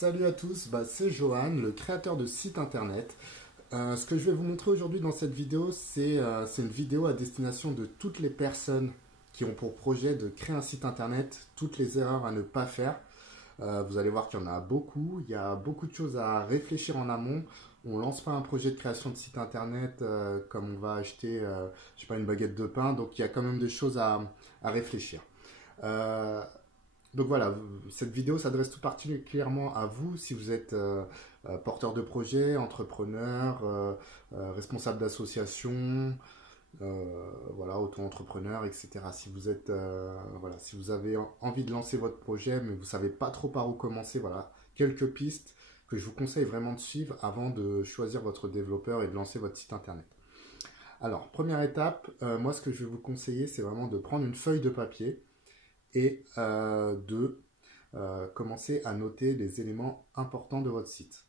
Salut à tous, c'est Johan, le créateur de site internet. Ce que je vais vous montrer aujourd'hui dans cette vidéo, c'est une vidéo à destination de toutes les personnes qui ont pour projet de créer un site internet, toutes les erreurs à ne pas faire. Vous allez voir qu'il y en a beaucoup, il y a beaucoup de choses à réfléchir en amont. On lance pas un projet de création de site internet comme on va acheter, je sais pas, une baguette de pain, donc il y a quand même des choses à réfléchir. Euh, donc voilà, cette vidéo s'adresse tout particulièrement à vous si vous êtes porteur de projet, entrepreneur, responsable d'association, voilà, auto-entrepreneur, etc. Si vous êtes, voilà, si vous avez envie de lancer votre projet, mais vous savez pas trop par où commencer, voilà, quelques pistes que je vous conseille vraiment de suivre avant de choisir votre développeur et de lancer votre site internet. Alors, première étape, moi ce que je vais vous conseiller, c'est vraiment de prendre une feuille de papier et de commencer à noter les éléments importants de votre site.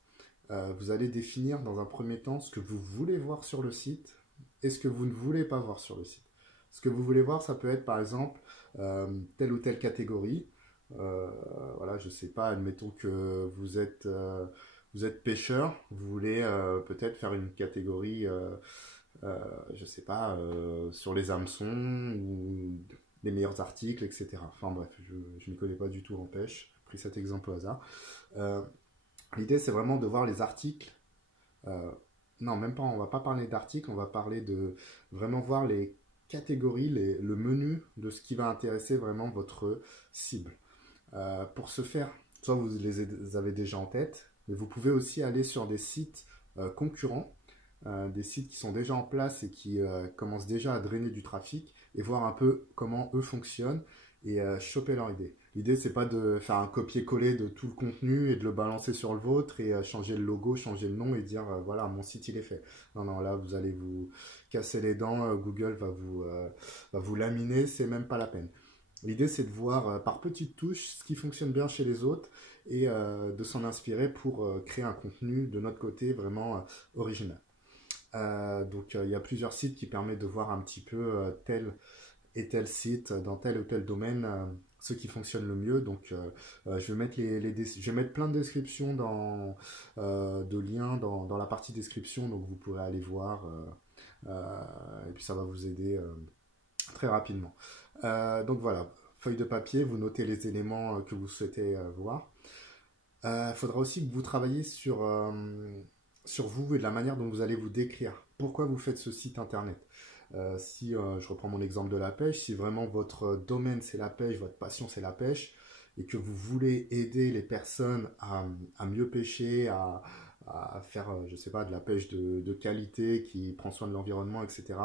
Vous allez définir dans un premier temps ce que vous voulez voir sur le site et ce que vous ne voulez pas voir sur le site. Ce que vous voulez voir, ça peut être par exemple telle ou telle catégorie. Voilà, je sais pas, admettons que vous êtes pêcheur, vous voulez peut-être faire une catégorie, je sais pas, sur les hameçons ou les meilleurs articles, etc. Enfin bref, je ne m'y connais pas du tout en pêche, j'ai pris cet exemple au hasard. Euh, L'idée, c'est vraiment de voir les articles. euh, non, même pas, on va pas parler d'articles, on va parler de vraiment voir les catégories, le menu de ce qui va intéresser vraiment votre cible. Pour ce faire, soit vous les avez déjà en tête, mais vous pouvez aussi aller sur des sites concurrents, des sites qui sont déjà en place et qui commencent déjà à drainer du trafic et voir un peu comment eux fonctionnent et choper leur idée. L'idée, c'est pas de faire un copier-coller de tout le contenu et de le balancer sur le vôtre et changer le logo, changer le nom et dire voilà, mon site il est fait. Non, non, là vous allez vous casser les dents, Google va vous laminer, c'est même pas la peine. L'idée, c'est de voir par petites touches ce qui fonctionne bien chez les autres et de s'en inspirer pour créer un contenu de notre côté vraiment original. Il y a plusieurs sites qui permettent de voir un petit peu tel et tel site dans tel ou tel domaine, ce qui fonctionne le mieux. Je vais mettre je vais mettre plein de descriptions de liens dans la partie description, donc vous pourrez aller voir et puis ça va vous aider très rapidement. Donc voilà, feuille de papier, vous notez les éléments que vous souhaitez voir. Il faudra aussi que vous travailliez sur vous et de la manière dont vous allez vous décrire. Pourquoi vous faites ce site internet? Si je reprends mon exemple de la pêche, si vraiment votre domaine c'est la pêche, votre passion c'est la pêche, et que vous voulez aider les personnes à mieux pêcher, à faire, je sais pas, de la pêche de qualité qui prend soin de l'environnement, etc.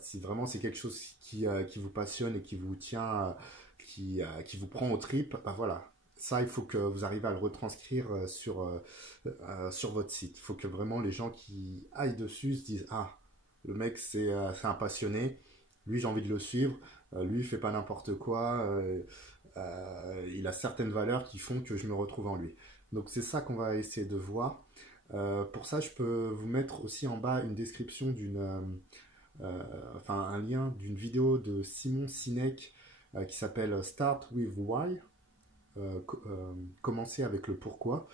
Si vraiment c'est quelque chose qui vous passionne et qui vous tient, qui vous prend aux tripes, bah voilà. Ça, il faut que vous arrivez à le retranscrire sur votre site. Il faut que vraiment les gens qui aillent dessus se disent ah, le mec, c'est un passionné. Lui, j'ai envie de le suivre. Lui, il fait pas n'importe quoi. Il a certaines valeurs qui font que je me retrouve en lui. Donc, c'est ça qu'on va essayer de voir. Pour ça, je peux vous mettre aussi en bas une description enfin, un lien d'une vidéo de Simon Sinek qui s'appelle Start with Why. Commencer avec le pourquoi,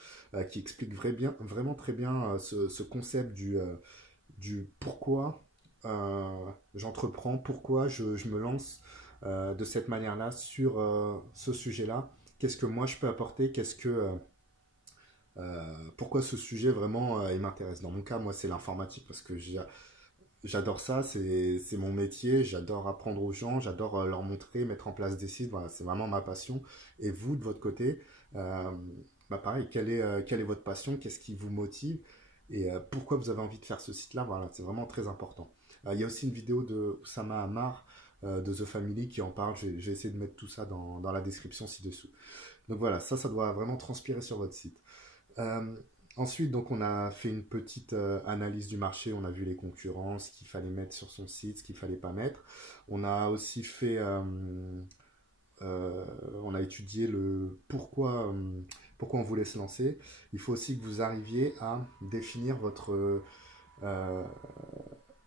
qui explique vraiment très bien ce concept du pourquoi j'entreprends, pourquoi je me lance de cette manière-là sur ce sujet-là. Qu'est-ce que moi je peux apporter? Pourquoi ce sujet vraiment il m'intéresse? Dans mon cas, moi, c'est l'informatique parce que j'adore ça, c'est mon métier, j'adore apprendre aux gens, j'adore leur montrer, mettre en place des sites, voilà, c'est vraiment ma passion. Et vous, de votre côté, pareil, quelle est votre passion? Qu'est-ce qui vous motive? Et pourquoi vous avez envie de faire ce site-là? Voilà, c'est vraiment très important. Il y a aussi une vidéo de Oussama Ammar de The Family qui en parle. J'ai essayé de mettre tout ça dans la description ci-dessous. Donc voilà, ça doit vraiment transpirer sur votre site. Euh, Ensuite, donc, on a fait une petite analyse du marché, on a vu les concurrents, ce qu'il fallait mettre sur son site, ce qu'il fallait pas mettre. On a aussi euh, on a étudié pourquoi on voulait se lancer. Il faut aussi que vous arriviez à définir euh,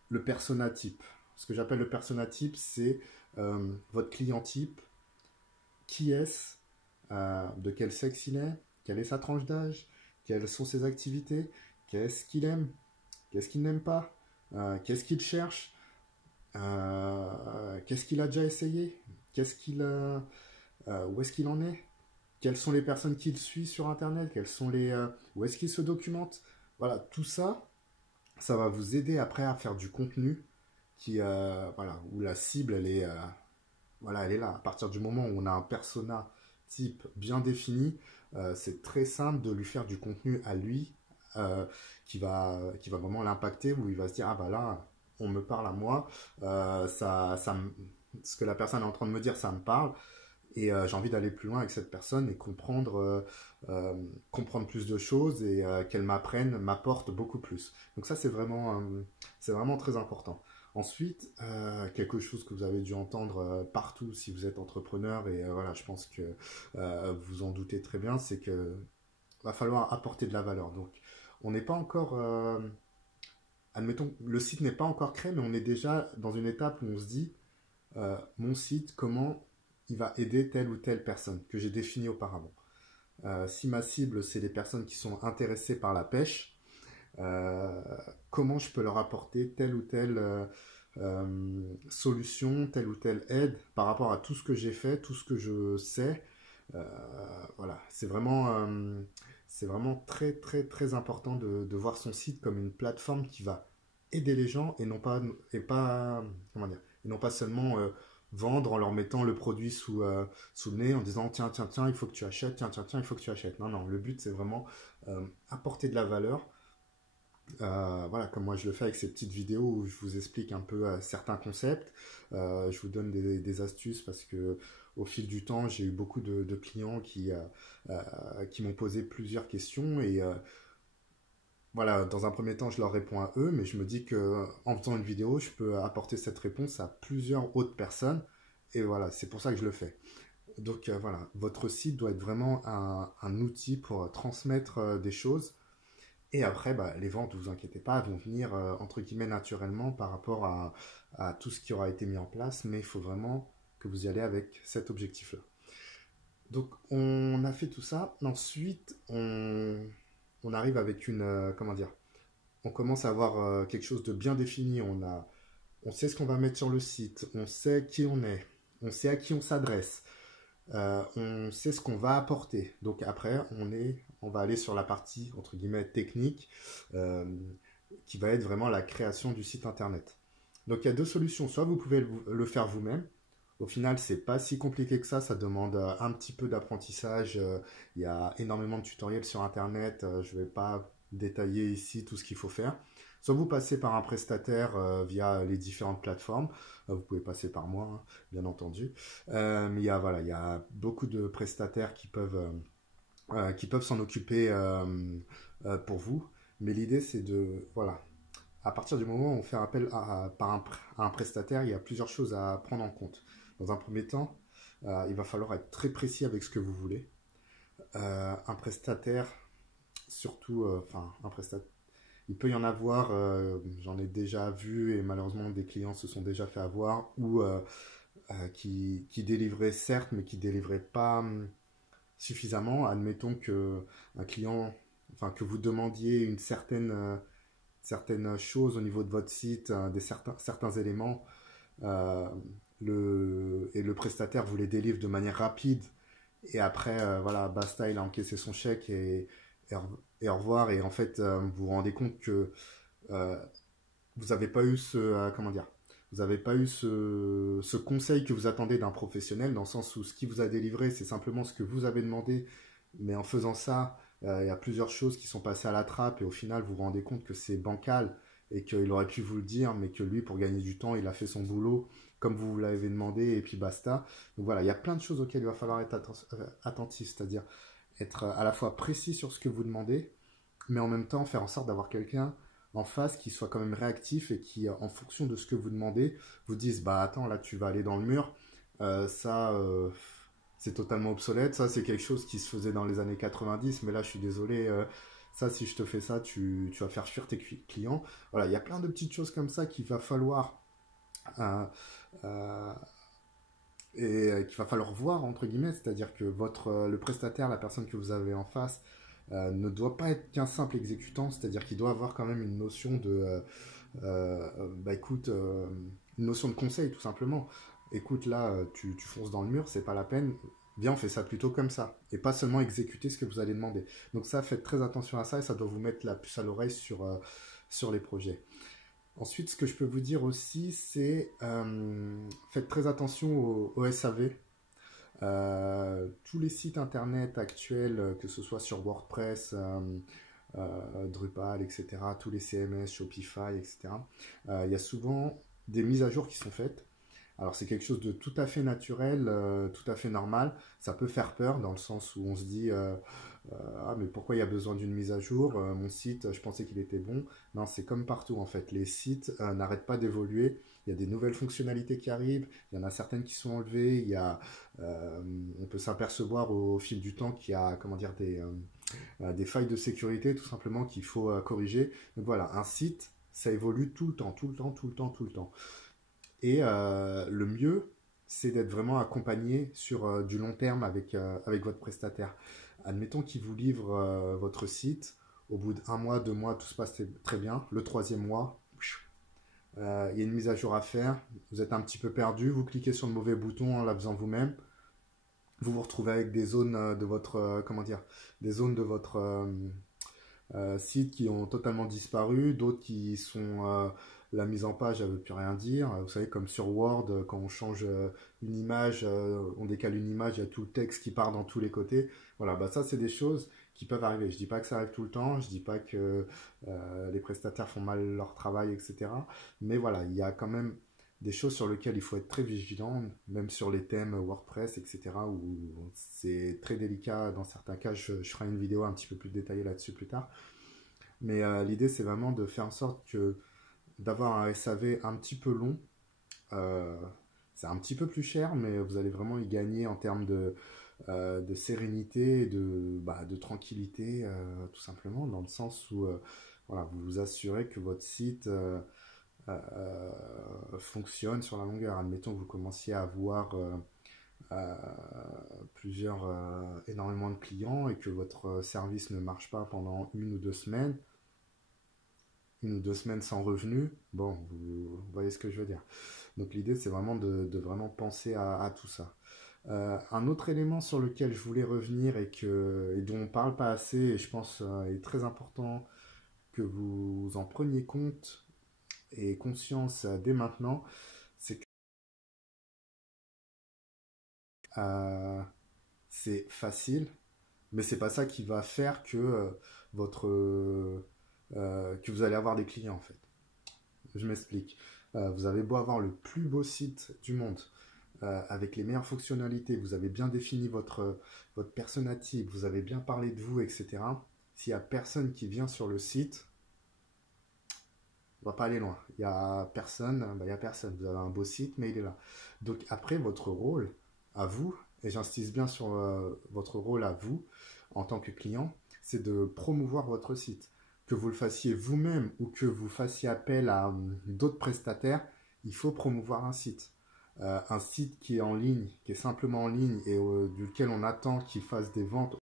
le persona type. Ce que j'appelle le persona type, c'est votre client type, qui est-ce, de quel sexe il est, quelle est sa tranche d'âge, quelles sont ses activités, qu'est-ce qu'il aime, qu'est-ce qu'il n'aime pas, qu'est-ce qu'il cherche, qu'est-ce qu'il a déjà essayé, où est-ce qu'il en est, quelles sont les personnes qu'il suit sur Internet, où est-ce qu'il se documente. Voilà, tout ça, ça va vous aider après à faire du contenu voilà, où la cible, voilà, elle est là. À partir du moment où on a un persona type bien défini, c'est très simple de lui faire du contenu à lui qui va vraiment l'impacter, où il va se dire, ah bah là, on me parle à moi, ce que la personne est en train de me dire, ça me parle, et j'ai envie d'aller plus loin avec cette personne et comprendre plus de choses et qu'elle m'apporte beaucoup plus. Donc ça, c'est vraiment très important. Ensuite, quelque chose que vous avez dû entendre partout si vous êtes entrepreneur, et voilà, je pense que vous en doutez très bien, c'est que va falloir apporter de la valeur. Donc, on n'est pas encore, admettons, le site n'est pas encore créé, mais on est déjà dans une étape où on se dit, mon site, comment il va aider telle ou telle personne que j'ai définie auparavant. Si ma cible, c'est les personnes qui sont intéressées par la pêche, comment je peux leur apporter telle ou telle solution, telle ou telle aide par rapport à tout ce que j'ai fait, tout ce que je sais. Voilà, c'est vraiment très très très important de voir son site comme une plateforme qui va aider les gens comment dire, et non pas seulement vendre en leur mettant le produit sous le nez en disant tiens tiens tiens il faut que tu achètes, tiens tiens tiens il faut que tu achètes. Non non, le but c'est vraiment apporter de la valeur. Voilà, comme moi je le fais avec ces petites vidéos où je vous explique un peu certains concepts. Je vous donne des astuces parce que au fil du temps, j'ai eu beaucoup de clients qui m'ont posé plusieurs questions et voilà, dans un premier temps, je leur réponds à eux, mais je me dis que en faisant une vidéo, je peux apporter cette réponse à plusieurs autres personnes et voilà, c'est pour ça que je le fais. Donc voilà, votre site doit être vraiment un outil pour transmettre des choses. Et après, bah, les ventes, vous inquiétez pas, vont venir entre guillemets naturellement par rapport à tout ce qui aura été mis en place, mais il faut vraiment que vous y allez avec cet objectif-là. Donc on a fait tout ça. Ensuite, on arrive avec comment dire, on commence à avoir quelque chose de bien défini. On sait ce qu'on va mettre sur le site, on sait qui on sait à qui on s'adresse, on sait ce qu'on va apporter. Donc après, on va aller sur la partie entre guillemets technique, euh, qui va être vraiment la création du site internet. Donc il y a deux solutions. Soit vous pouvez le faire vous-même. Au final, c'est pas si compliqué que ça demande un petit peu d'apprentissage. Il y a énormément de tutoriels sur internet. Je vais pas détailler ici tout ce qu'il faut faire. Soit vous passez par un prestataire via les différentes plateformes. Vous pouvez passer par moi, hein, bien entendu. Mais voilà, il y a beaucoup de prestataires qui peuvent s'en occuper pour vous. Mais l'idée, c'est voilà, à partir du moment où on fait appel à un prestataire, il y a plusieurs choses à prendre en compte. Dans un premier temps, il va falloir être très précis avec ce que vous voulez. Un prestataire, surtout, un prestataire, il peut y en avoir, j'en ai déjà vu et malheureusement des clients se sont déjà fait avoir, ou qui délivraient certes, mais qui délivraient pas suffisamment. Admettons que un client, que vous demandiez une certaines choses au niveau de votre site, certains éléments, euh, et le prestataire vous les délivre de manière rapide, et après, voilà, basta, il a encaissé son chèque et au revoir, et en fait, vous vous rendez compte que euh, vous n'avez pas eu comment dire, vous n'avez pas eu ce conseil que vous attendez d'un professionnel, dans le sens où ce qui vous a délivré, c'est simplement ce que vous avez demandé, mais en faisant ça, il y a plusieurs choses qui sont passées à la trappe, et au final, vous vous rendez compte que c'est bancal, et qu'il aurait pu vous le dire, mais que lui, pour gagner du temps, il a fait son boulot comme vous l'avez demandé, et puis basta. Donc voilà, il y a plein de choses auxquelles il va falloir être attentif, c'est-à-dire être à la fois précis sur ce que vous demandez, mais en même temps faire en sorte d'avoir quelqu'un en face qui soit quand même réactif et qui, en fonction de ce que vous demandez, vous dise, bah attends, là tu vas aller dans le mur, ça c'est totalement obsolète, ça c'est quelque chose qui se faisait dans les années 90, mais là je suis désolé, ça si je te fais ça, tu vas faire fuir tes clients. Voilà, il y a plein de petites choses comme ça qu'il va falloir euh, euh, et qu'il va falloir voir entre guillemets, c'est-à-dire que le prestataire, la personne que vous avez en face, ne doit pas être qu'un simple exécutant, c'est-à-dire qu'il doit avoir quand même une notion écoute, une notion de conseil tout simplement. Écoute, là, tu fonces dans le mur, c'est pas la peine. Viens, on fait ça plutôt comme ça. Et pas seulement exécuter ce que vous allez demander. Donc ça, faites très attention à ça et ça doit vous mettre la puce à l'oreille sur les projets. Ensuite, ce que je peux vous dire aussi, c'est faites très attention au SAV. Tous les sites internet actuels, que ce soit sur WordPress, Drupal, etc., tous les CMS, Shopify, etc., il y a souvent des mises à jour qui sont faites. Alors c'est quelque chose de tout à fait naturel, tout à fait normal. Ça peut faire peur dans le sens où on se dit ah mais pourquoi il y a besoin d'une mise à jour? Mon site, je pensais qu'il était bon. Non, c'est comme partout en fait. Les sites n'arrêtent pas d'évoluer. Il y a des nouvelles fonctionnalités qui arrivent. Il y en a certaines qui sont enlevées. On peut s'apercevoir au fil du temps qu'il y a comment dire des failles de sécurité tout simplement qu'il faut corriger. Donc voilà, un site ça évolue tout le temps, tout le temps, tout le temps, tout le temps. Et le mieux, c'est d'être vraiment accompagné sur du long terme avec votre prestataire. Admettons qu'il vous livre votre site. Au bout d'un mois, 2 mois, tout se passe très bien. Le troisième mois, il y a une mise à jour à faire. Vous êtes un petit peu perdu. Vous cliquez sur le mauvais bouton en la faisant vous-même. Vous vous retrouvez avec des zones de votre, comment dire, des zones de votre sites qui ont totalement disparu, d'autres qui sont la mise en page, elle ne veut plus rien dire. Vous savez, comme sur Word, quand on change une image, on décale une image, il y a tout le texte qui part dans tous les côtés. Voilà, bah ça c'est des choses qui peuvent arriver. Je dis pas que ça arrive tout le temps, je dis pas que les prestataires font mal leur travail, etc. Mais voilà, il y a quand même des choses sur lesquelles il faut être très vigilant, même sur les thèmes WordPress, etc., où c'est très délicat dans certains cas. Je ferai une vidéo un petit peu plus détaillée là-dessus plus tard. Mais l'idée, c'est vraiment de faire en sorte que d'avoir un SAV un petit peu long, euh, c'est un petit peu plus cher, mais vous allez vraiment y gagner en termes de sérénité, de tranquillité, tout simplement, dans le sens où voilà, vous vous assurez que votre site fonctionne sur la longueur. Admettons que vous commenciez à avoir euh, énormément de clients et que votre service ne marche pas pendant 1 ou 2 semaines, 1 ou 2 semaines sans revenu, bon, vous voyez ce que je veux dire. Donc l'idée, c'est vraiment de vraiment penser à tout ça. Un autre élément sur lequel je voulais revenir et dont on ne parle pas assez, et je pense est très important que vous en preniez compte et conscience dès maintenant, c'est que euh, c'est facile, mais c'est pas ça qui va faire que que vous allez avoir des clients en fait. Je m'explique. Vous avez beau avoir le plus beau site du monde, avec les meilleures fonctionnalités, vous avez bien défini votre persona type, vous avez bien parlé de vous, etc. S'il n'y a personne qui vient sur le site, on va pas aller loin. Il y a personne, bah, il y a personne. Vous avez un beau site, mais il est là. Donc après, votre rôle à vous, et j'insiste bien sur votre rôle à vous en tant que client, c'est de promouvoir votre site. Que vous le fassiez vous-même ou que vous fassiez appel à d'autres prestataires, il faut promouvoir un site. Un site qui est en ligne, qui est simplement en ligne et duquel on attend qu'il fasse des ventes